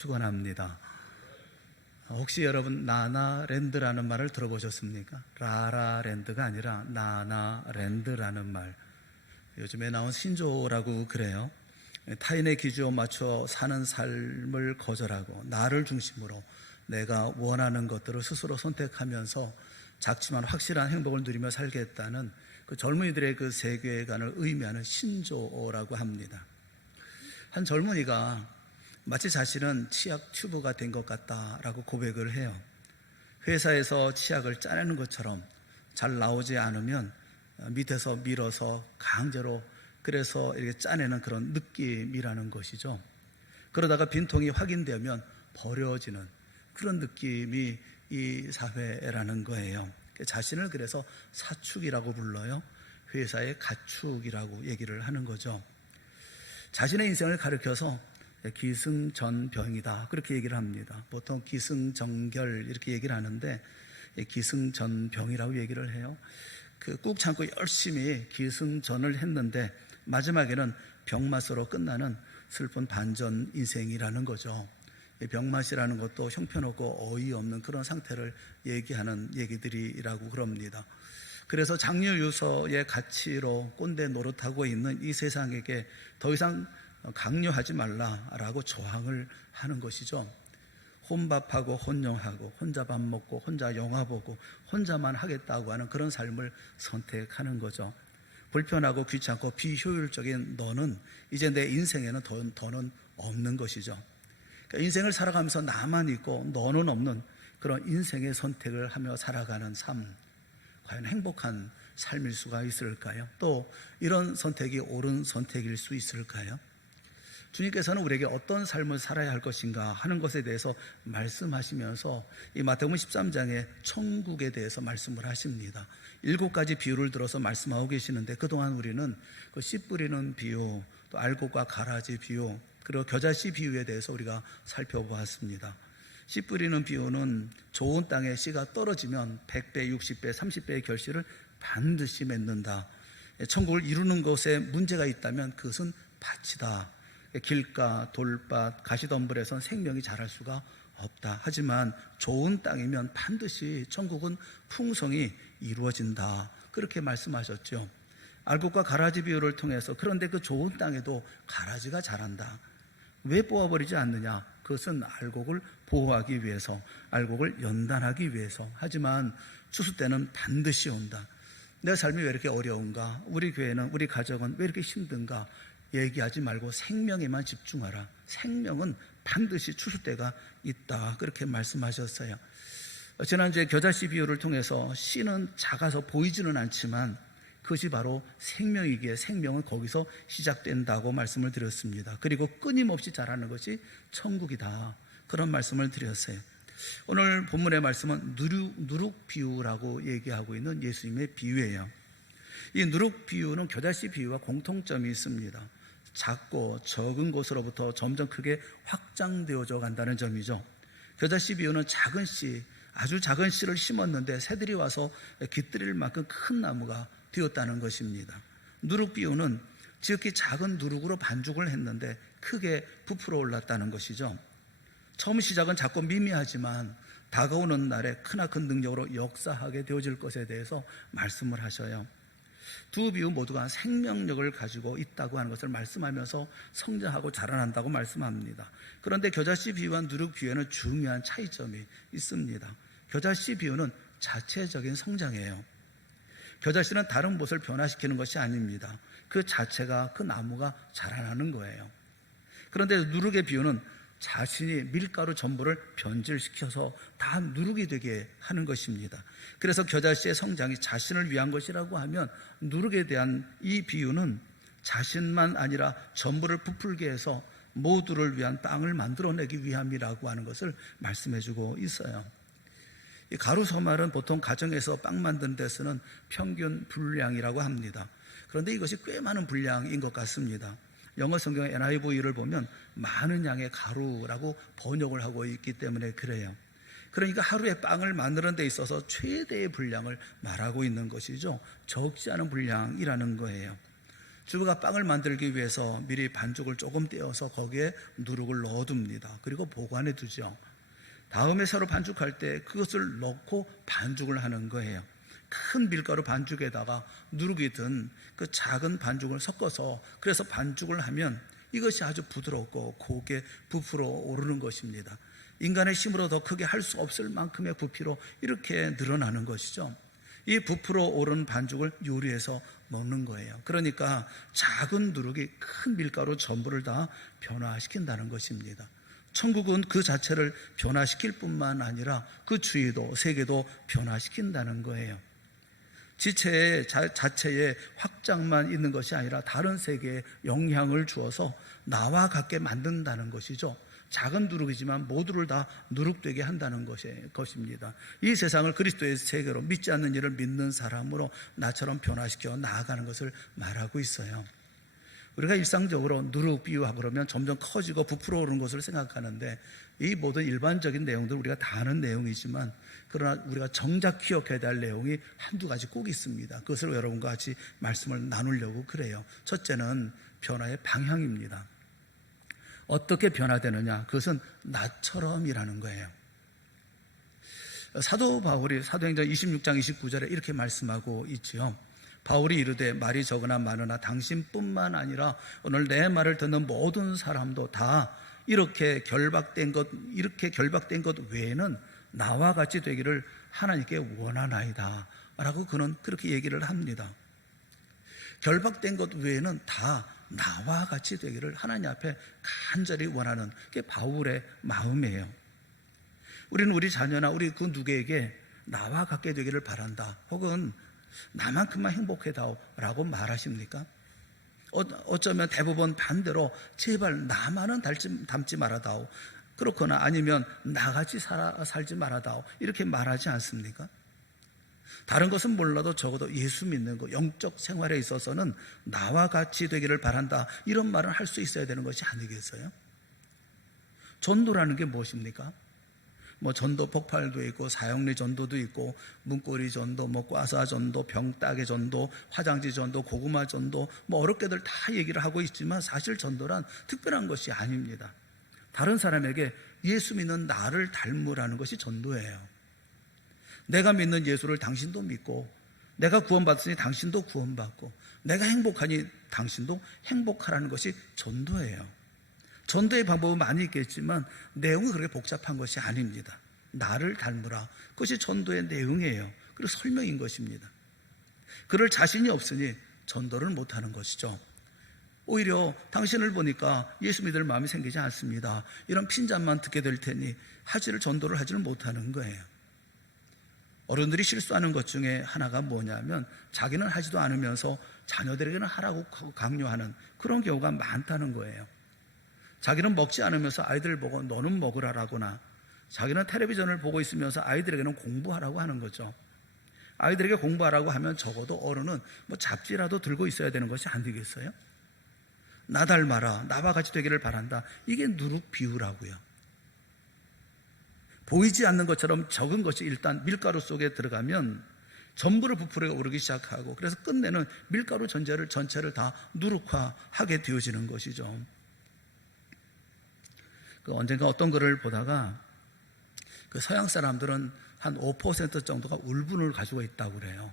축원합니다. 혹시 여러분 나나랜드라는 말을 들어보셨습니까? 라라랜드가 아니라 나나랜드라는 말. 요즘에 나온 신조어라고 그래요. 타인의 기준에 맞춰 사는 삶을 거절하고 나를 중심으로 내가 원하는 것들을 스스로 선택하면서 작지만 확실한 행복을 누리며 살겠다는 그 젊은이들의 그 세계관을 의미하는 신조어라고 합니다. 한 젊은이가 마치 자신은 치약 튜브가 된 것 같다라고 고백을 해요. 회사에서 치약을 짜내는 것처럼 잘 나오지 않으면 밑에서 밀어서 강제로 그래서 이렇게 짜내는 그런 느낌이라는 것이죠. 그러다가 빈통이 확인되면 버려지는 그런 느낌이 이 사회라는 거예요. 자신을 그래서 사축이라고 불러요. 회사의 가축이라고 얘기를 하는 거죠. 자신의 인생을 가리켜서 기승전병이다 그렇게 얘기를 합니다. 보통 기승전결 이렇게 얘기를 하는데 기승전병이라고 얘기를 해요. 꾹 참고 열심히 기승전을 했는데 마지막에는 병맛으로 끝나는 슬픈 반전 인생이라는 거죠. 병맛이라는 것도 형편없고 어이없는 그런 상태를 얘기하는 얘기들이라고 그럽니다. 그래서 장유유서의 가치로 꼰대 노릇하고 있는 이 세상에게 더 이상 강요하지 말라라고 저항을 하는 것이죠. 혼밥하고 혼영하고 혼자 밥 먹고 혼자 영화 보고 혼자만 하겠다고 하는 그런 삶을 선택하는 거죠. 불편하고 귀찮고 비효율적인 너는 이제 내 인생에는 더는 없는 것이죠. 그러니까 인생을 살아가면서 나만 있고 너는 없는 그런 인생의 선택을 하며 살아가는 삶, 과연 행복한 삶일 수가 있을까요? 또 이런 선택이 옳은 선택일 수 있을까요? 주님께서는 우리에게 어떤 삶을 살아야 할 것인가 하는 것에 대해서 말씀하시면서 이 마태복음 13장에 천국에 대해서 말씀을 하십니다. 7가지 비유를 들어서 말씀하고 계시는데 그동안 우리는 그 씨 뿌리는 비유, 또 알곡과 가라지 비유, 그리고 겨자씨 비유에 대해서 우리가 살펴보았습니다. 씨 뿌리는 비유는 좋은 땅에 씨가 떨어지면 100배, 60배, 30배의 결실을 반드시 맺는다. 천국을 이루는 것에 문제가 있다면 그것은 밭이다. 길가, 돌밭, 가시덤불에선 생명이 자랄 수가 없다. 하지만 좋은 땅이면 반드시 천국은 풍성이 이루어진다. 그렇게 말씀하셨죠. 알곡과 가라지 비유를 통해서 그런데 그 좋은 땅에도 가라지가 자란다. 왜 뽑아버리지 않느냐? 그것은 알곡을 보호하기 위해서, 알곡을 연단하기 위해서. 하지만 추수 때는 반드시 온다. 내 삶이 왜 이렇게 어려운가? 우리 교회는, 우리 가정은 왜 이렇게 힘든가? 얘기하지 말고 생명에만 집중하라. 생명은 반드시 추수 때가 있다. 그렇게 말씀하셨어요. 지난주에 겨자씨 비유를 통해서 씨는 작아서 보이지는 않지만 그것이 바로 생명이기에 생명은 거기서 시작된다고 말씀을 드렸습니다. 그리고 끊임없이 자라는 것이 천국이다. 그런 말씀을 드렸어요. 오늘 본문의 말씀은 누룩 비유라고 얘기하고 있는 예수님의 비유예요. 이 누룩 비유는 겨자씨 비유와 공통점이 있습니다. 작고 적은 곳으로부터 점점 크게 확장되어져 간다는 점이죠. 겨자씨 비유는 작은 씨, 아주 작은 씨를 심었는데 새들이 와서 깃들일 만큼 큰 나무가 되었다는 것입니다. 누룩 비유는 지극히 작은 누룩으로 반죽을 했는데 크게 부풀어 올랐다는 것이죠. 처음 시작은 작고 미미하지만 다가오는 날에 크나큰 능력으로 역사하게 되어질 것에 대해서 말씀을 하셔요. 두 비유 모두가 생명력을 가지고 있다고 하는 것을 말씀하면서 성장하고 자라난다고 말씀합니다. 그런데 겨자씨 비유와 누룩 비유에는 중요한 차이점이 있습니다. 겨자씨 비유는 자체적인 성장이에요. 겨자씨는 다른 무엇을 변화시키는 것이 아닙니다. 그 자체가 그 나무가 자라나는 거예요. 그런데 누룩의 비유는 자신이 밀가루 전부를 변질시켜서 다 누룩이 되게 하는 것입니다. 그래서 겨자씨의 성장이 자신을 위한 것이라고 하면 누룩에 대한 이 비유는 자신만 아니라 전부를 부풀게 해서 모두를 위한 빵을 만들어내기 위함이라고 하는 것을 말씀해주고 있어요. 이 가루 소말은 보통 가정에서 빵 만드는 데 쓰는 평균 분량이라고 합니다. 그런데 이것이 꽤 많은 분량인 것 같습니다. 영어 성경의 NIV를 보면 많은 양의 가루라고 번역을 하고 있기 때문에 그래요. 그러니까 하루에 빵을 만드는 데 있어서 최대의 분량을 말하고 있는 것이죠. 적지 않은 분량이라는 거예요. 주부가 빵을 만들기 위해서 미리 반죽을 조금 떼어서 거기에 누룩을 넣어둡니다. 그리고 보관해 두죠. 다음에 새로 반죽할 때 그것을 넣고 반죽을 하는 거예요. 큰 밀가루 반죽에다가 누룩이 든 그 작은 반죽을 섞어서 그래서 반죽을 하면 이것이 아주 부드럽고 곱게 부풀어 오르는 것입니다. 인간의 힘으로 더 크게 할 수 없을 만큼의 부피로 이렇게 늘어나는 것이죠. 이 부풀어 오른 반죽을 요리해서 먹는 거예요. 그러니까 작은 누룩이 큰 밀가루 전부를 다 변화시킨다는 것입니다. 천국은 그 자체를 변화시킬 뿐만 아니라 그 주위도 세계도 변화시킨다는 거예요. 지체 자체의 확장만 있는 것이 아니라 다른 세계에 영향을 주어서 나와 같게 만든다는 것이죠. 작은 누룩이지만 모두를 다 누룩되게 한다는 것입니다. 이 세상을 그리스도의 세계로 믿지 않는 이를 믿는 사람으로 나처럼 변화시켜 나아가는 것을 말하고 있어요. 우리가 일상적으로 누룩 비유하고 그러면 점점 커지고 부풀어 오르는 것을 생각하는데 이 모든 일반적인 내용들 우리가 다 아는 내용이지만 그러나 우리가 정작 기억해야 될 내용이 한두 가지 꼭 있습니다. 그것을 여러분과 같이 말씀을 나누려고 그래요. 첫째는 변화의 방향입니다. 어떻게 변화되느냐? 그것은 나처럼이라는 거예요. 사도 바울이 사도행전 26장 29절에 이렇게 말씀하고 있지요. 바울이 이르되 말이 적으나 많으나 당신뿐만 아니라 오늘 내 말을 듣는 모든 사람도 다 이렇게 결박된 것 외에는 나와 같이 되기를 하나님께 원하나이다 라고 그는 그렇게 얘기를 합니다. 결박된 것 외에는 다 나와 같이 되기를 하나님 앞에 간절히 원하는 게 바울의 마음이에요. 우리는 우리 자녀나 우리 그 누구에게 나와 같게 되기를 바란다 혹은 나만큼만 행복해다오 라고 말하십니까? 어쩌면 대부분 반대로 제발 나만은 닮지 말아다오, 그렇거나 아니면 나같이 살지 말아다오 이렇게 말하지 않습니까? 다른 것은 몰라도 적어도 예수 믿는 것, 영적 생활에 있어서는 나와 같이 되기를 바란다 이런 말을 할 수 있어야 되는 것이 아니겠어요? 전도라는 게 무엇입니까? 전도 폭발도 있고 사형리 전도도 있고 문고리 전도, 꽈사 전도, 병따개 전도, 화장지 전도, 고구마 전도 어렵게들 다 얘기를 하고 있지만 사실 전도란 특별한 것이 아닙니다. 다른 사람에게 예수 믿는 나를 닮으라는 것이 전도예요. 내가 믿는 예수를 당신도 믿고 내가 구원받았으니 당신도 구원받고 내가 행복하니 당신도 행복하라는 것이 전도예요. 전도의 방법은 많이 있겠지만 내용은 그렇게 복잡한 것이 아닙니다. 나를 닮으라. 그것이 전도의 내용이에요. 그리고 설명인 것입니다. 그럴 자신이 없으니 전도를 못하는 것이죠. 오히려 당신을 보니까 예수 믿을 마음이 생기지 않습니다. 이런 핀잔만 듣게 될 테니 전도를 하지를 못하는 거예요. 어른들이 실수하는 것 중에 하나가 뭐냐면 자기는 하지도 않으면서 자녀들에게는 하라고 강요하는 그런 경우가 많다는 거예요. 자기는 먹지 않으면서 아이들을 보고 너는 먹으라라거나 자기는 텔레비전을 보고 있으면서 아이들에게는 공부하라고 하는 거죠. 아이들에게 공부하라고 하면 적어도 어른은 잡지라도 들고 있어야 되는 것이 안 되겠어요? 나 닮아라, 나와 같이 되기를 바란다. 이게 누룩 비유라고요. 보이지 않는 것처럼 적은 것이 일단 밀가루 속에 들어가면 전부를 부풀어 오르기 시작하고 그래서 끝내는 밀가루 전체를 다 누룩화하게 되어지는 것이죠. 언젠가 어떤 글을 보다가 서양 사람들은 한 5% 정도가 울분을 가지고 있다고 그래요.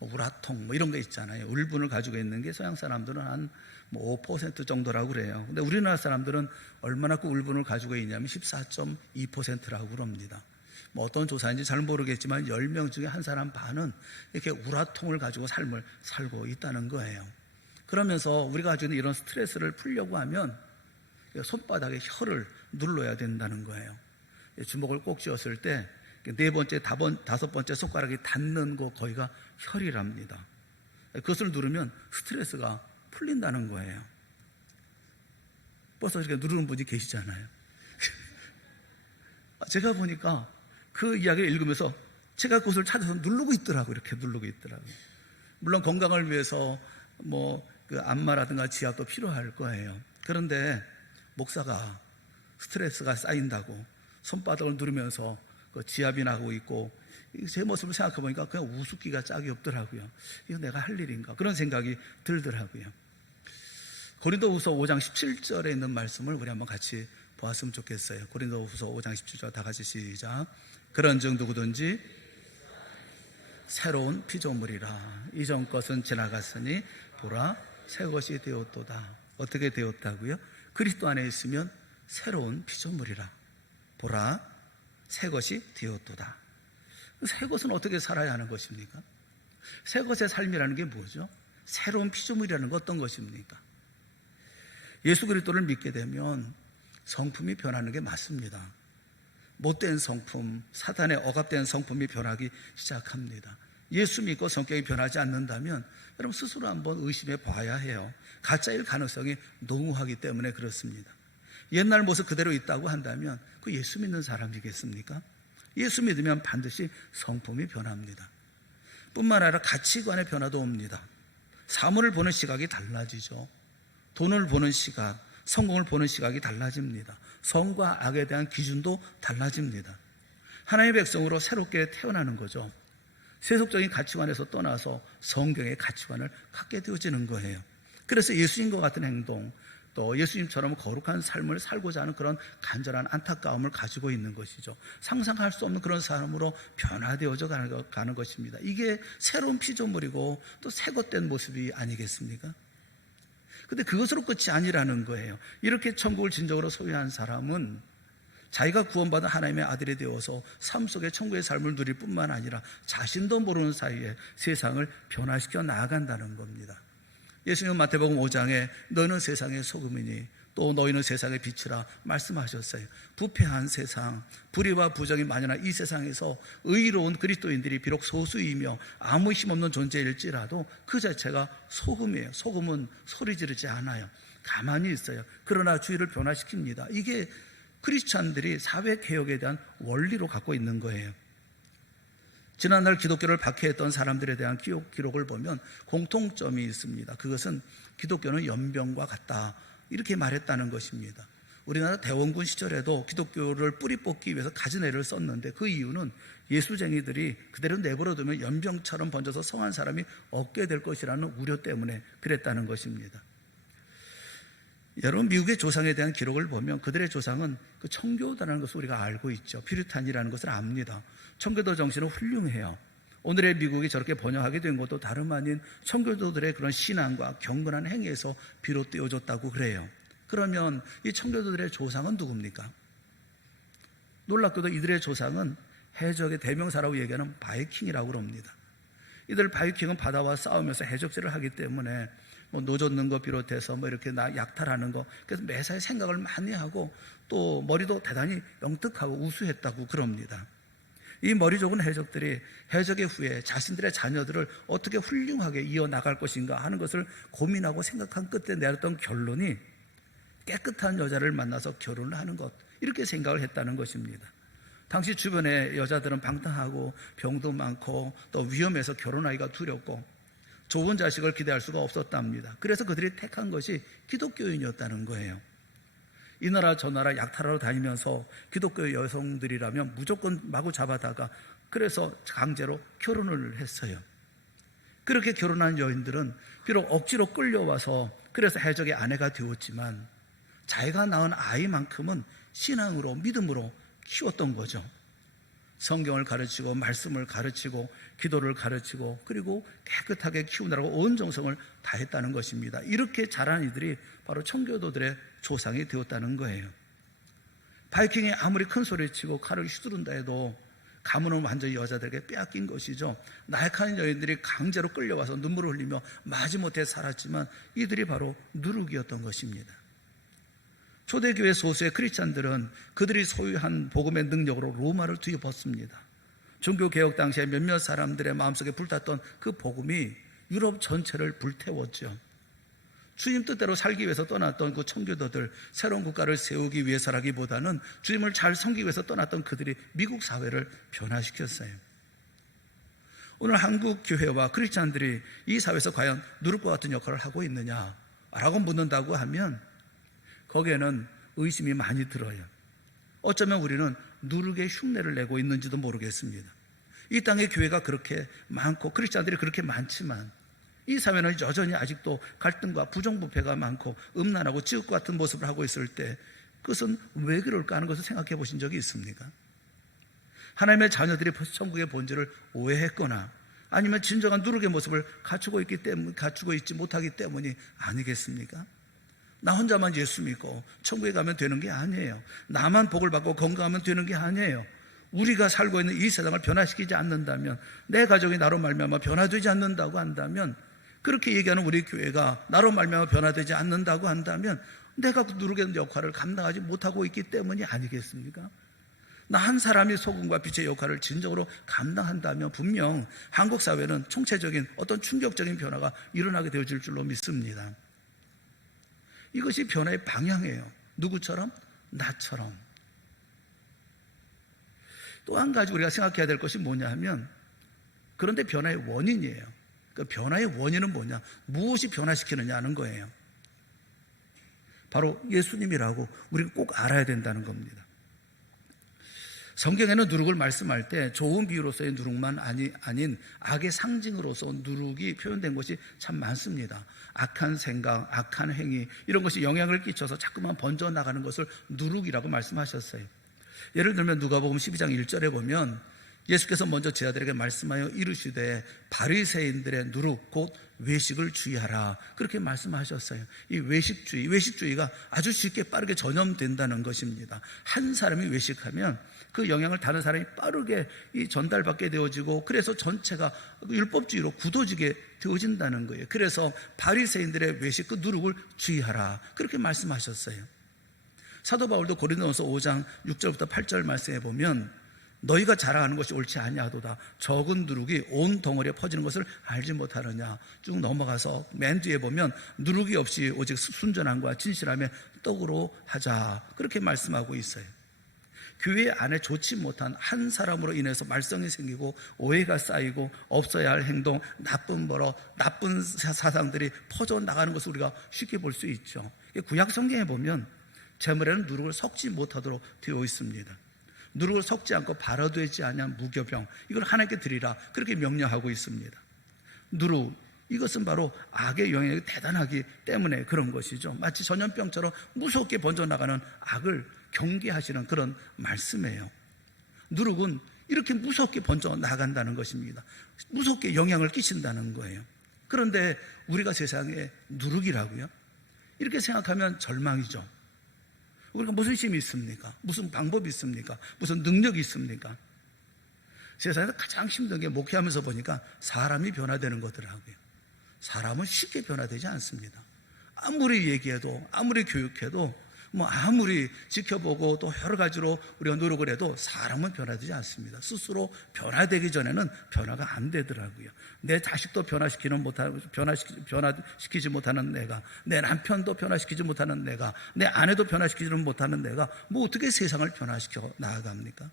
우라통 이런 게 있잖아요. 울분을 가지고 있는 게 서양 사람들은 한 5% 정도라고 그래요. 근데 우리나라 사람들은 얼마나 그 울분을 가지고 있냐면 14.2%라고 그럽니다. 어떤 조사인지 잘 모르겠지만 10명 중에 한 사람 반은 이렇게 우라통을 가지고 삶을 살고 있다는 거예요. 그러면서 우리가 가지고 있는 이런 스트레스를 풀려고 하면 손바닥에 혀를 눌러야 된다는 거예요. 주먹을 꼭 쥐었을 때 네 번째, 다섯 번째 손가락이 닿는 거 거기가 혈이랍니다. 그것을 누르면 스트레스가 풀린다는 거예요. 벌써 이렇게 누르는 분이 계시잖아요. 제가 보니까 그 이야기를 읽으면서 제가 그것을 찾아서 누르고 있더라고요. 이렇게 누르고 있더라고요. 물론 건강을 위해서 그 안마라든가 지압도 필요할 거예요. 그런데 목사가 스트레스가 쌓인다고 손바닥을 누르면서 그 지압이 나고 있고 제 모습을 생각해 보니까 그냥 우습기가 짝이 없더라고요. 이거 내가 할 일인가 그런 생각이 들더라고요. 고린도후서 5장 17절에 있는 말씀을 우리 한번 같이 보았으면 좋겠어요. 고린도후서 5장 17절 다 같이 시작. 그런즉 누구든지 새로운 피조물이라. 이전 것은 지나갔으니 보라 새 것이 되었도다. 어떻게 되었다고요? 그리스도 안에 있으면 새로운 피조물이라. 보라 새 것이 되었도다. 새 것은 어떻게 살아야 하는 것입니까? 새 것의 삶이라는 게 뭐죠? 새로운 피조물이라는 건 어떤 것입니까? 예수 그리스도를 믿게 되면 성품이 변하는 게 맞습니다. 못된 성품, 사탄의 억압된 성품이 변하기 시작합니다. 예수 믿고 성격이 변하지 않는다면 여러분 스스로 한번 의심해 봐야 해요. 가짜일 가능성이 농후하기 때문에 그렇습니다. 옛날 모습 그대로 있다고 한다면 그 예수 믿는 사람이겠습니까? 예수 믿으면 반드시 성품이 변합니다. 뿐만 아니라 가치관의 변화도 옵니다. 사물을 보는 시각이 달라지죠. 돈을 보는 시각, 성공을 보는 시각이 달라집니다. 선과 악에 대한 기준도 달라집니다. 하나님의 백성으로 새롭게 태어나는 거죠. 세속적인 가치관에서 떠나서 성경의 가치관을 갖게 되어지는 거예요. 그래서 예수님과 같은 행동, 또 예수님처럼 거룩한 삶을 살고자 하는 그런 간절한 안타까움을 가지고 있는 것이죠. 상상할 수 없는 그런 사람으로 변화되어져 가는 것입니다. 이게 새로운 피조물이고 또 새것된 모습이 아니겠습니까? 근데 그것으로 끝이 아니라는 거예요. 이렇게 천국을 진정으로 소유한 사람은 자기가 구원받은 하나님의 아들이 되어서 삶 속에 천국의 삶을 누릴 뿐만 아니라 자신도 모르는 사이에 세상을 변화시켜 나아간다는 겁니다. 예수님은 마태복음 5장에 너는 세상의 소금이니 또 너희는 세상의 빛이라 말씀하셨어요. 부패한 세상, 불의와 부정이 만연한 이 세상에서 의로운 그리스도인들이 비록 소수이며 아무 힘없는 존재일지라도 그 자체가 소금이에요. 소금은 소리 지르지 않아요. 가만히 있어요. 그러나 주위를 변화시킵니다. 이게 크리스찬들이 사회개혁에 대한 원리로 갖고 있는 거예요. 지난날 기독교를 박해했던 사람들에 대한 기록을 보면 공통점이 있습니다. 그것은 기독교는 연병과 같다 이렇게 말했다는 것입니다. 우리나라 대원군 시절에도 기독교를 뿌리 뽑기 위해서 가지내를 썼는데 그 이유는 예수쟁이들이 그대로 내버려두면 연병처럼 번져서 성한 사람이 없게 될 것이라는 우려 때문에 그랬다는 것입니다. 여러분 미국의 조상에 대한 기록을 보면 그들의 조상은 그 청교도라는 것을 우리가 알고 있죠. 퓨리탄이라는 것을 압니다. 청교도 정신은 훌륭해요. 오늘의 미국이 저렇게 번영하게 된 것도 다름 아닌 청교도들의 그런 신앙과 경건한 행위에서 비롯되어졌다고 그래요. 그러면 이 청교도들의 조상은 누굽니까? 놀랍게도 이들의 조상은 해적의 대명사라고 얘기하는 바이킹이라고 그럽니다. 이들 바이킹은 바다와 싸우면서 해적질을 하기 때문에 노젓는 거 비롯해서 이렇게 약탈하는 거, 그래서 매사에 생각을 많이 하고 또 머리도 대단히 영특하고 우수했다고 그럽니다. 이 머리 좋은 해적들이 해적의 후에 자신들의 자녀들을 어떻게 훌륭하게 이어나갈 것인가 하는 것을 고민하고 생각한 끝에 내렸던 결론이 깨끗한 여자를 만나서 결혼을 하는 것, 이렇게 생각을 했다는 것입니다. 당시 주변의 여자들은 방탕하고 병도 많고 또 위험해서 결혼하기가 두렵고 좋은 자식을 기대할 수가 없었답니다. 그래서 그들이 택한 것이 기독교인이었다는 거예요. 이 나라 저 나라 약탈하러 다니면서 기독교 여성들이라면 무조건 마구 잡아다가 그래서 강제로 결혼을 했어요. 그렇게 결혼한 여인들은 비록 억지로 끌려와서 그래서 해적의 아내가 되었지만 자기가 낳은 아이만큼은 신앙으로 믿음으로 키웠던 거죠. 성경을 가르치고 말씀을 가르치고 기도를 가르치고 그리고 깨끗하게 키우느라고 온 정성을 다했다는 것입니다. 이렇게 자란 이들이 바로 청교도들의 조상이 되었다는 거예요. 바이킹이 아무리 큰 소리치고 칼을 휘두른다 해도 가문은 완전히 여자들에게 빼앗긴 것이죠. 나약한 여인들이 강제로 끌려와서 눈물을 흘리며 마지못해 살았지만 이들이 바로 누룩이었던 것입니다. 초대교회 소수의 크리스찬들은 그들이 소유한 복음의 능력으로 로마를 뒤엎었습니다. 종교개혁 당시에 몇몇 사람들의 마음속에 불탔던 그 복음이 유럽 전체를 불태웠죠. 주님 뜻대로 살기 위해서 떠났던 그 청교도들, 새로운 국가를 세우기 위해서라기보다는 주님을 잘 섬기기 위해서 떠났던 그들이 미국 사회를 변화시켰어요. 오늘 한국 교회와 크리스찬들이 이 사회에서 과연 누룩과 같은 역할을 하고 있느냐라고 묻는다고 하면 거기에는 의심이 많이 들어요. 어쩌면 우리는 누룩의 흉내를 내고 있는지도 모르겠습니다. 이 땅에 교회가 그렇게 많고 크리스찬들이 그렇게 많지만 이 사회는 여전히 아직도 갈등과 부정부패가 많고 음란하고 지옥 같은 모습을 하고 있을 때 그것은 왜 그럴까 하는 것을 생각해 보신 적이 있습니까? 하나님의 자녀들이 벌써 천국의 본질을 오해했거나 아니면 진정한 누룩의 모습을 갖추고 있지 못하기 때문이 아니겠습니까? 나 혼자만 예수 믿고 천국에 가면 되는 게 아니에요. 나만 복을 받고 건강하면 되는 게 아니에요. 우리가 살고 있는 이 세상을 변화시키지 않는다면, 내 가족이 나로 말미암아 변화되지 않는다고 한다면, 그렇게 얘기하는 우리 교회가 나로 말미암아 변화되지 않는다고 한다면 내가 그 누룩의 역할을 감당하지 못하고 있기 때문이 아니겠습니까? 나 한 사람이 소금과 빛의 역할을 진정으로 감당한다면 분명 한국 사회는 총체적인 어떤 충격적인 변화가 일어나게 되어질 줄로 믿습니다. 이것이 변화의 방향이에요. 누구처럼? 나처럼. 또 한 가지 우리가 생각해야 될 것이 뭐냐 하면, 그런데 변화의 원인이에요. 그 변화의 원인은 뭐냐? 무엇이 변화시키느냐 하는 거예요. 바로 예수님이라고 우리가 꼭 알아야 된다는 겁니다. 성경에는 누룩을 말씀할 때 좋은 비유로서의 누룩만 아닌 악의 상징으로서 누룩이 표현된 것이 참 많습니다. 악한 생각, 악한 행위, 이런 것이 영향을 끼쳐서 자꾸만 번져나가는 것을 누룩이라고 말씀하셨어요. 예를 들면 누가복음 12장 1절에 보면 예수께서 먼저 제자들에게 말씀하여 이르시되 바리새인들의 누룩 곧 외식을 주의하라, 그렇게 말씀하셨어요. 이 외식주의가 아주 쉽게 빠르게 전염된다는 것입니다. 한 사람이 외식하면 그 영향을 다른 사람이 빠르게 전달받게 되어지고, 그래서 전체가 율법주의로 굳어지게 되어진다는 거예요. 그래서 바리새인들의 외식, 그 누룩을 주의하라, 그렇게 말씀하셨어요. 사도 바울도 고린도전서 5장 6절부터 8절 말씀에 보면 너희가 자랑하는 것이 옳지 아니하도다. 적은 누룩이 온 덩어리에 퍼지는 것을 알지 못하느냐. 쭉 넘어가서 맨 뒤에 보면 누룩이 없이 오직 순전함과 진실함의 떡으로 하자, 그렇게 말씀하고 있어요. 교회 안에 좋지 못한 한 사람으로 인해서 말썽이 생기고 오해가 쌓이고 없어야 할 행동, 나쁜 버릇, 나쁜 사상들이 퍼져나가는 것을 우리가 쉽게 볼 수 있죠. 구약 성경에 보면 재물에는 누룩을 섞지 못하도록 되어 있습니다. 누룩을 섞지 않고 발효되지 아니한 무교병, 이걸 하나님께 드리라, 그렇게 명령하고 있습니다. 누룩, 이것은 바로 악의 영향이 대단하기 때문에 그런 것이죠. 마치 전염병처럼 무섭게 번져나가는 악을 경계하시는 그런 말씀이에요. 누룩은 이렇게 무섭게 번져나간다는 것입니다. 무섭게 영향을 끼친다는 거예요. 그런데 우리가 세상에 누룩이라고요? 이렇게 생각하면 절망이죠. 우리가 무슨 힘이 있습니까? 무슨 방법이 있습니까? 무슨 능력이 있습니까? 세상에서 가장 힘든 게 목회하면서 보니까 사람이 변화되는 거더라고요. 사람은 쉽게 변화되지 않습니다. 아무리 얘기해도, 아무리 교육해도, 아무리 지켜보고 또 여러 가지로 우리가 노력을 해도 사람은 변화되지 않습니다. 스스로 변화되기 전에는 변화가 안 되더라고요. 내 자식도 변화시키지 못하는 내가, 내 남편도 변화시키지 못하는 내가, 내 아내도 변화시키지는 못하는 내가 어떻게 세상을 변화시켜 나아갑니까?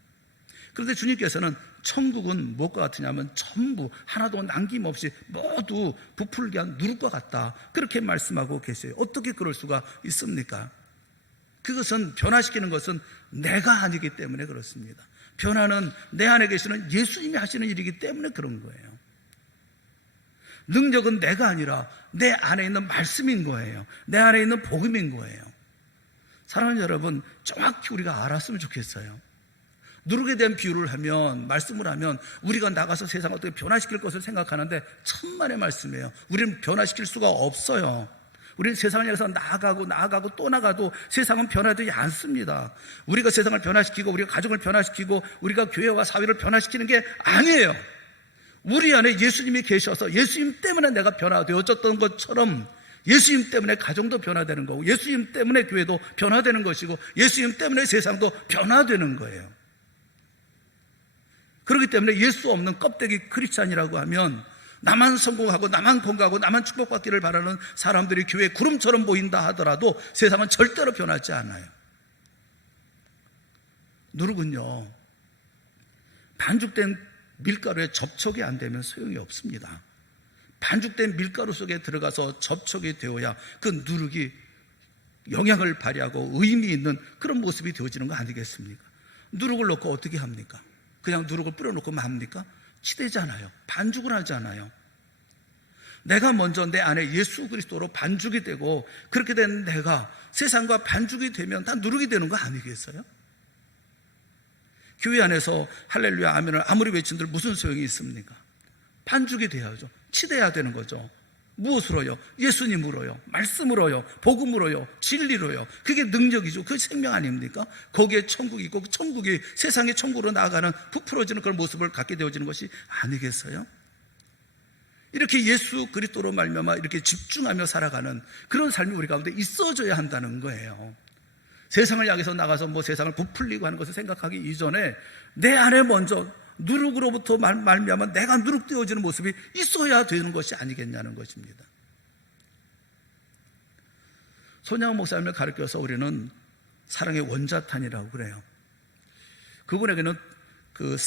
그런데 주님께서는 천국은 무엇과 같으냐면 전부 하나도 남김없이 모두 부풀게 한 누룩과 같다, 그렇게 말씀하고 계세요. 어떻게 그럴 수가 있습니까? 그것은, 변화시키는 것은 내가 아니기 때문에 그렇습니다. 변화는 내 안에 계시는 예수님이 하시는 일이기 때문에 그런 거예요. 능력은 내가 아니라 내 안에 있는 말씀인 거예요. 내 안에 있는 복음인 거예요. 사랑하는 여러분, 정확히 우리가 알았으면 좋겠어요. 누룩에 대한 비유를 하면, 말씀을 하면 우리가 나가서 세상을 어떻게 변화시킬 것을 생각하는데 천만의 말씀이에요. 우리는 변화시킬 수가 없어요. 우리는 세상을 향해서 나아가고 또 나가도 세상은 변화되지 않습니다. 우리가 세상을 변화시키고 우리가 가정을 변화시키고 우리가 교회와 사회를 변화시키는 게 아니에요. 우리 안에 예수님이 계셔서 예수님 때문에 내가 변화되어졌던 것처럼 예수님 때문에 가정도 변화되는 거고, 예수님 때문에 교회도 변화되는 것이고, 예수님 때문에 세상도 변화되는 거예요. 그렇기 때문에 예수 없는 껍데기 크리스찬이라고 하면, 나만 성공하고 나만 건강하고 나만 축복받기를 바라는 사람들이 교회에 구름처럼 보인다 하더라도 세상은 절대로 변하지 않아요. 누룩은요, 반죽된 밀가루에 접촉이 안 되면 소용이 없습니다. 반죽된 밀가루 속에 들어가서 접촉이 되어야 그 누룩이 영향을 발휘하고 의미 있는 그런 모습이 되어지는 거 아니겠습니까? 누룩을 넣고 어떻게 합니까? 그냥 누룩을 뿌려놓고 합니까? 치대잖아요. 반죽을 하잖아요. 내가 먼저 내 안에 예수 그리스도로 반죽이 되고 그렇게 된 내가 세상과 반죽이 되면 다 누룩이 되는 거 아니겠어요? 교회 안에서 할렐루야 아멘을 아무리 외친들 무슨 소용이 있습니까? 반죽이 돼야죠. 치대야 되는 거죠. 무엇으로요? 예수님으로요, 말씀으로요, 복음으로요, 진리로요. 그게 능력이죠. 그게 생명 아닙니까? 거기에 천국이 있고 그 천국이 세상의 천국으로 나아가는 부풀어지는 그런 모습을 갖게 되어지는 것이 아니겠어요? 이렇게 예수 그리스도로 말미암아 이렇게 집중하며 살아가는 그런 삶이 우리 가운데 있어줘야 한다는 거예요. 세상을 향해서 나가서 뭐 세상을 부풀리고 하는 것을 생각하기 이전에 내 안에 먼저 누룩으로부터 말미암아 내가 누룩되어지는 모습이 있어야 되는 것이 아니겠냐는 것입니다. 손양원 목사님을 가르쳐서 우리는 사랑의 원자탄이라고 그래요. 그분에게는 그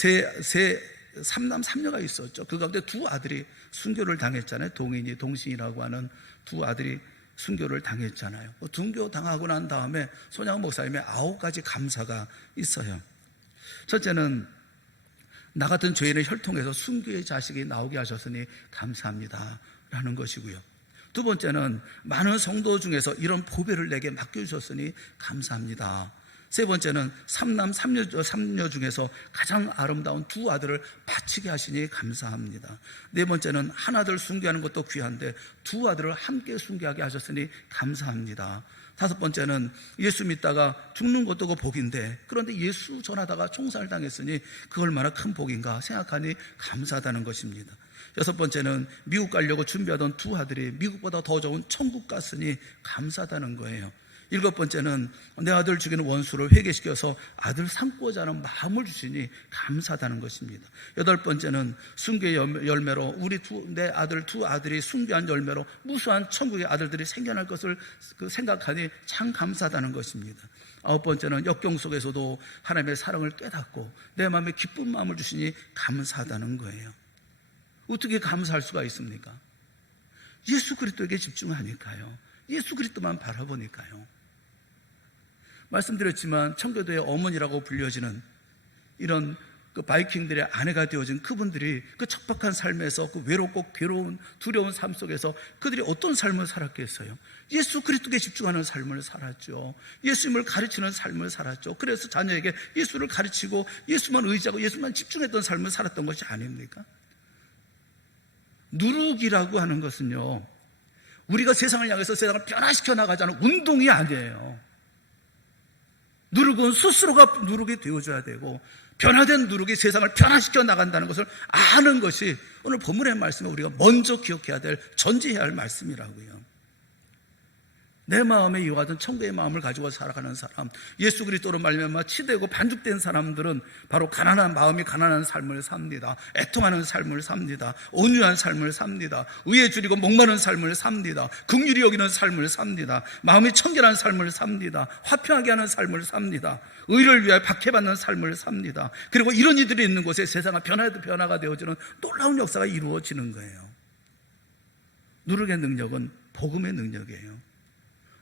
삼남 삼녀가 있었죠. 그 가운데 두 아들이 순교를 당했잖아요. 동인이 동신이라고 하는 두 아들이 순교를 당했잖아요. 순교 당하고 난 다음에 손양원 목사님의 9가지 감사가 있어요. 첫째는 나 같은 죄인의 혈통에서 순교의 자식이 나오게 하셨으니 감사합니다 라는 것이고요. 두 번째는 많은 성도 중에서 이런 보배를 내게 맡겨주셨으니 감사합니다. 세 번째는 삼남 삼녀 중에서 가장 아름다운 두 아들을 바치게 하시니 감사합니다. 네 번째는 한 아들 순교하는 것도 귀한데 두 아들을 함께 순교하게 하셨으니 감사합니다. 다섯 번째는 예수 믿다가 죽는 것도 그 복인데 그런데 예수 전하다가 총살을 당했으니 그 얼마나 큰 복인가 생각하니 감사하다는 것입니다. 여섯 번째는 미국 가려고 준비하던 두 아들이 미국보다 더 좋은 천국 갔으니 감사하다는 거예요. 일곱 번째는 내 아들 죽이는 원수를 회개시켜서 아들 삼고자 하는 마음을 주시니 감사하다는 것입니다. 여덟 번째는 순교의 열매로 내 아들 두 아들이 순교한 열매로 무수한 천국의 아들들이 생겨날 것을 생각하니 참 감사하다는 것입니다. 아홉 번째는 역경 속에서도 하나님의 사랑을 깨닫고 내 마음에 기쁜 마음을 주시니 감사하다는 거예요. 어떻게 감사할 수가 있습니까? 예수 그리스도에게 집중하니까요. 예수 그리스도만 바라보니까요. 말씀드렸지만 청교도의 어머니라고 불려지는 이런 그 바이킹들의 아내가 되어진 그분들이 그 척박한 삶에서 그 외롭고 괴로운 두려운 삶 속에서 그들이 어떤 삶을 살았겠어요? 예수 그리스도에 집중하는 삶을 살았죠. 예수님을 가르치는 삶을 살았죠. 그래서 자녀에게 예수를 가르치고 예수만 의지하고 예수만 집중했던 삶을 살았던 것이 아닙니까? 누룩이라고 하는 것은요, 우리가 세상을 향해서 세상을 변화시켜 나가자는 운동이 아니에요. 누룩은 스스로가 누룩이 되어줘야 되고 변화된 누룩이 세상을 변화시켜 나간다는 것을 아는 것이 오늘 본문의 말씀에 우리가 먼저 기억해야 될, 전제해야 할 말씀이라고요. 내 마음에 이와 같은 천국의 마음을 가지고 살아가는 사람, 예수 그리스도로 말미암아 치대고 반죽된 사람들은 바로 가난한 마음이 가난한 삶을 삽니다. 애통하는 삶을 삽니다. 온유한 삶을 삽니다. 의에 줄이고 목마른 삶을 삽니다. 긍휼히 여기는 삶을 삽니다. 마음이 청결한 삶을 삽니다. 화평하게 하는 삶을 삽니다. 의를 위하여 박해받는 삶을 삽니다. 그리고 이런 이들이 있는 곳에 세상은 변화가 되어지는 놀라운 역사가 이루어지는 거예요. 누룩의 능력은 복음의 능력이에요.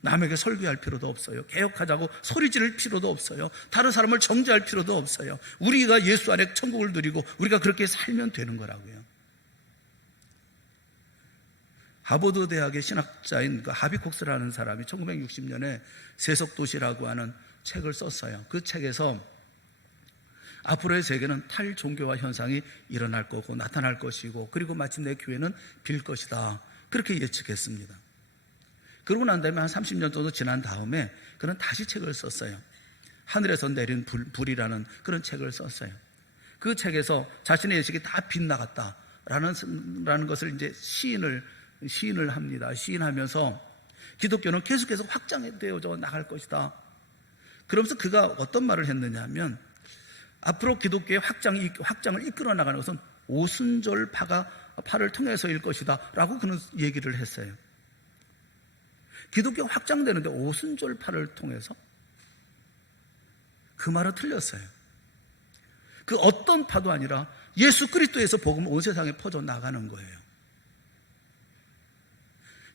남에게 설교할 필요도 없어요. 개혁하자고 소리 지를 필요도 없어요. 다른 사람을 정죄할 필요도 없어요. 우리가 예수 안에 천국을 누리고 우리가 그렇게 살면 되는 거라고요. 하버드 대학의 신학자인 그 하비콕스라는 사람이 1960년에 세속도시라고 하는 책을 썼어요. 그 책에서 앞으로의 세계는 탈종교화 현상이 일어날 거고 나타날 것이고 그리고 마침내 교회는 빌 것이다, 그렇게 예측했습니다. 그러고 난 다음에 한 30년 정도 지난 다음에 그는 다시 책을 썼어요. 하늘에서 내린 불이라는 그런 책을 썼어요. 그 책에서 자신의 예식이 다 빗나갔다라는 것을 이제 시인을 합니다. 시인하면서 기독교는 계속해서 확장되어져 나갈 것이다. 그러면서 그가 어떤 말을 했느냐 하면 앞으로 기독교의 확장을 이끌어 나가는 것은 오순절 파를 통해서일 것이다 라고 그는 얘기를 했어요. 기독교가 확장되는데 오순절파를 통해서? 그 말은 틀렸어요. 그 어떤 파도 아니라 예수 그리스도에서 복음은 온 세상에 퍼져 나가는 거예요.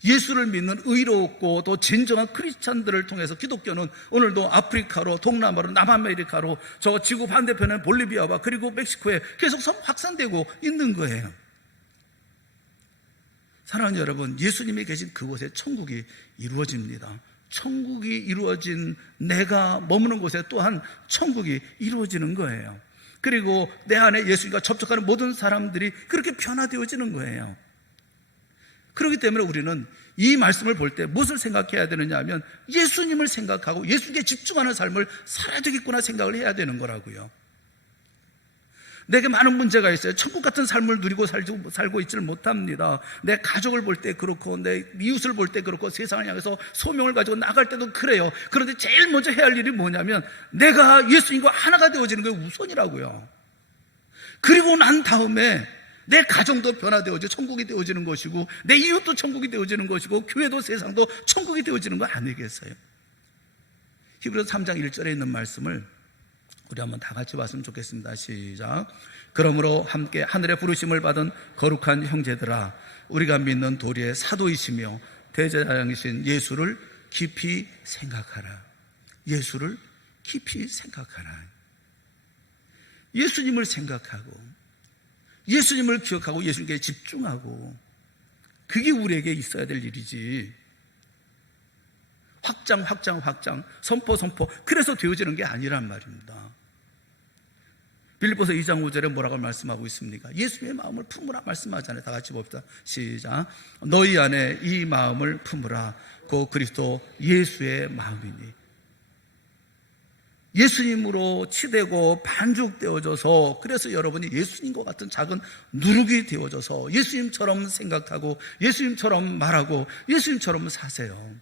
예수를 믿는 의롭고 또 진정한 크리스찬들을 통해서 기독교는 오늘도 아프리카로, 동남아로, 남아메리카로, 저 지구 반대편에 볼리비아와 그리고 멕시코에 계속 확산되고 있는 거예요. 사랑하는 여러분, 예수님이 계신 그곳에 천국이 이루어집니다. 천국이 이루어진 내가 머무는 곳에 또한 천국이 이루어지는 거예요. 그리고 내 안에 예수님과 접촉하는 모든 사람들이 그렇게 변화되어지는 거예요. 그렇기 때문에 우리는 이 말씀을 볼 때 무엇을 생각해야 되느냐 하면 예수님을 생각하고 예수님께 집중하는 삶을 살아야 되겠구나 생각을 해야 되는 거라고요. 내게 많은 문제가 있어요. 천국 같은 삶을 누리고 살고 있지를 못합니다. 내 가족을 볼 때 그렇고 내 이웃을 볼 때 그렇고 세상을 향해서 소명을 가지고 나갈 때도 그래요. 그런데 제일 먼저 해야 할 일이 뭐냐면 내가 예수님과 하나가 되어지는 게 우선이라고요. 그리고 난 다음에 내 가정도 변화되어져 천국이 되어지는 것이고 내 이웃도 천국이 되어지는 것이고 교회도 세상도 천국이 되어지는 거 아니겠어요? 히브리서 3장 1절에 있는 말씀을 우리 한번 다 같이 봤으면 좋겠습니다. 시작. 그러므로 함께 하늘의 부르심을 받은 거룩한 형제들아, 우리가 믿는 도리의 사도이시며 대제사장이신 예수를 깊이 생각하라. 예수를 깊이 생각하라. 예수님을 생각하고 예수님을 기억하고 예수님께 집중하고, 그게 우리에게 있어야 될 일이지, 확장 선포 그래서 되어지는 게 아니란 말입니다. 빌립보서 2장 5절에 뭐라고 말씀하고 있습니까? 예수님의 마음을 품으라 말씀하잖아요. 다 같이 봅시다. 시작. 너희 안에 이 마음을 품으라. 그 그리스도 예수의 마음이니. 예수님으로 치되고 반죽되어져서, 그래서 여러분이 예수님과 같은 작은 누룩이 되어져서 예수님처럼 생각하고 예수님처럼 말하고 예수님처럼 사세요.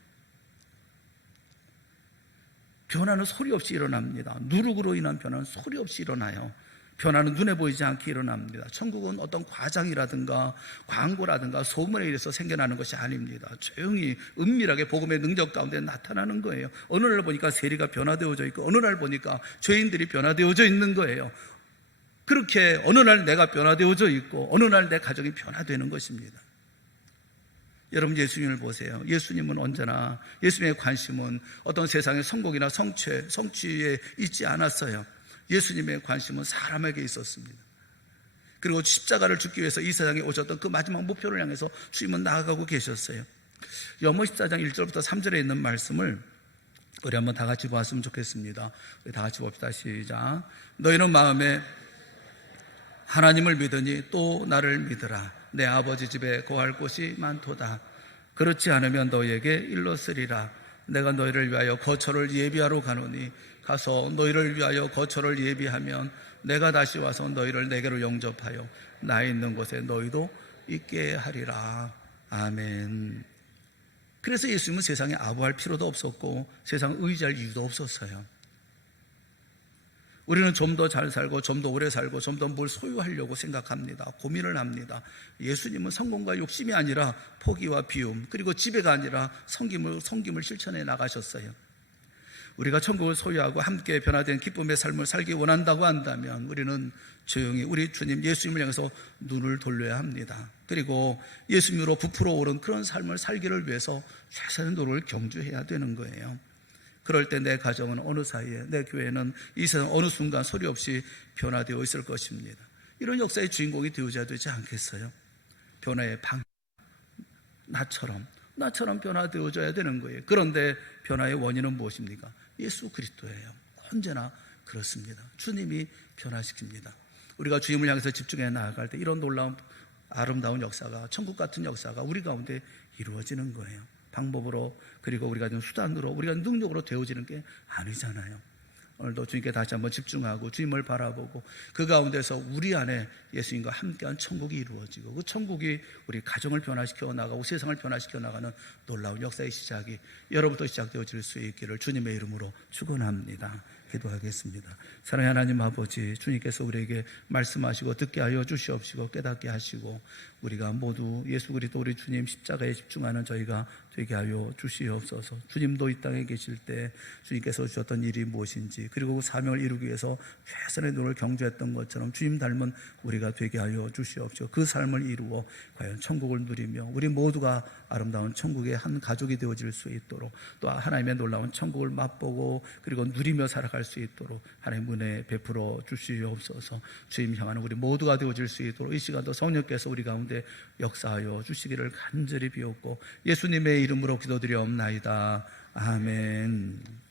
변화는 소리 없이 일어납니다. 누룩으로 인한 변화는 소리 없이 일어나요. 변화는 눈에 보이지 않게 일어납니다. 천국은 어떤 과장이라든가 광고라든가 소문에 의해서 생겨나는 것이 아닙니다. 조용히 은밀하게 복음의 능력 가운데 나타나는 거예요. 어느 날 보니까 세리가 변화되어져 있고 어느 날 보니까 죄인들이 변화되어져 있는 거예요. 그렇게 어느 날 내가 변화되어져 있고 어느 날 내 가정이 변화되는 것입니다. 여러분, 예수님을 보세요. 예수님은 언제나 예수님의 관심은 어떤 세상의 성공이나 성취에 있지 않았어요. 예수님의 관심은 사람에게 있었습니다. 그리고 십자가를 죽기 위해서 이 세상에 오셨던 그 마지막 목표를 향해서 주님은 나아가고 계셨어요. 요한 14장 1절부터 3절에 있는 말씀을 우리 한번 다 같이 보았으면 좋겠습니다. 우리 다 같이 봅시다. 시작. 너희는 마음에 하나님을 믿으니 또 나를 믿으라. 내 아버지 집에 거할 곳이 많도다. 그렇지 않으면 너희에게 일렀으리라. 내가 너희를 위하여 거처를 예비하러 가노니 가서 너희를 위하여 거처를 예비하면 내가 다시 와서 너희를 내게로 영접하여 나 있는 곳에 너희도 있게 하리라. 아멘. 그래서 예수님은 세상에 아부할 필요도 없었고 세상 의지할 이유도 없었어요. 우리는 좀 더 잘 살고 좀 더 오래 살고 좀 더 뭘 소유하려고 생각합니다. 고민을 합니다. 예수님은 성공과 욕심이 아니라 포기와 비움, 그리고 지배가 아니라 섬김을 실천해 나가셨어요. 우리가 천국을 소유하고 함께 변화된 기쁨의 삶을 살기 원한다고 한다면 우리는 조용히 우리 주님 예수님을 향해서 눈을 돌려야 합니다. 그리고 예수님으로 부풀어 오른 그런 삶을 살기를 위해서 최선의 노력을 경주해야 되는 거예요. 그럴 때 내 가정은 어느 사이에, 내 교회는 이 세상 어느 순간 소리 없이 변화되어 있을 것입니다. 이런 역사의 주인공이 되어야 되지 않겠어요? 변화의 방, 나처럼 변화되어져야 되는 거예요. 그런데 변화의 원인은 무엇입니까? 예수 그리스도예요. 언제나 그렇습니다. 주님이 변화시킵니다. 우리가 주님을 향해서 집중해 나아갈 때 이런 놀라운 아름다운 역사가, 천국 같은 역사가 우리 가운데 이루어지는 거예요. 방법으로, 그리고 우리가 좀 수단으로, 우리가 능력으로 되어지는 게 아니잖아요. 오늘도 주님께 다시 한번 집중하고 주님을 바라보고 그 가운데서 우리 안에 예수님과 함께한 천국이 이루어지고 그 천국이 우리 가정을 변화시켜 나가고 세상을 변화시켜 나가는 놀라운 역사의 시작이 여러분부터 시작되어질 수 있기를 주님의 이름으로 축원합니다. 기도하겠습니다. 사랑하는 하나님 아버지, 주님께서 우리에게 말씀하시고 듣게 하여 주시옵시고 깨닫게 하시고 우리가 모두 예수 그리스도 우리 주님 십자가에 집중하는 저희가 되게 하여 주시옵소서. 주님도 이 땅에 계실 때 주님께서 주셨던 일이 무엇인지, 그리고 그 사명을 이루기 위해서 최선의 눈을 경주했던 것처럼 주님 닮은 우리가 되게 하여 주시옵소서. 그 삶을 이루어 과연 천국을 누리며 우리 모두가 아름다운 천국의 한 가족이 되어질 수 있도록, 또 하나님의 놀라운 천국을 맛보고 그리고 누리며 살아갈 수 있도록 하나님 은혜 베풀어 주시옵소서. 주님 향하는 우리 모두가 되어질 수 있도록 이 시간도 성령께서 우리 가운데 역사하여 주시기를 간절히 비옵고 예수님의 이름으로 기도드리옵나이다. 아멘.